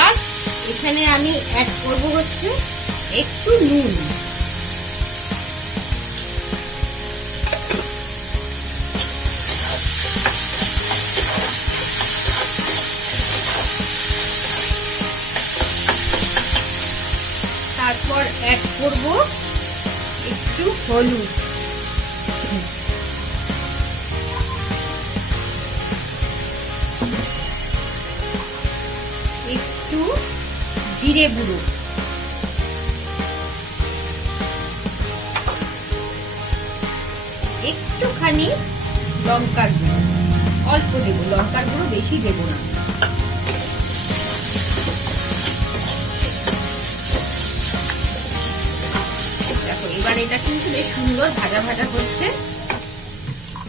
এবার এখানে আমি অ্যাড করব হচ্ছে একটু নুন। তারপর অ্যাড করব একটু হলুদ, একটু জিরে গুঁড়ো, একটুখানি লঙ্কার গুঁড়ো, অল্প দেবো, লঙ্কার গুঁড়ো বেশি দেবো না। দেখো এবার এটা কিন্তু বেশ সুন্দর ভাজা ভাজা হচ্ছে।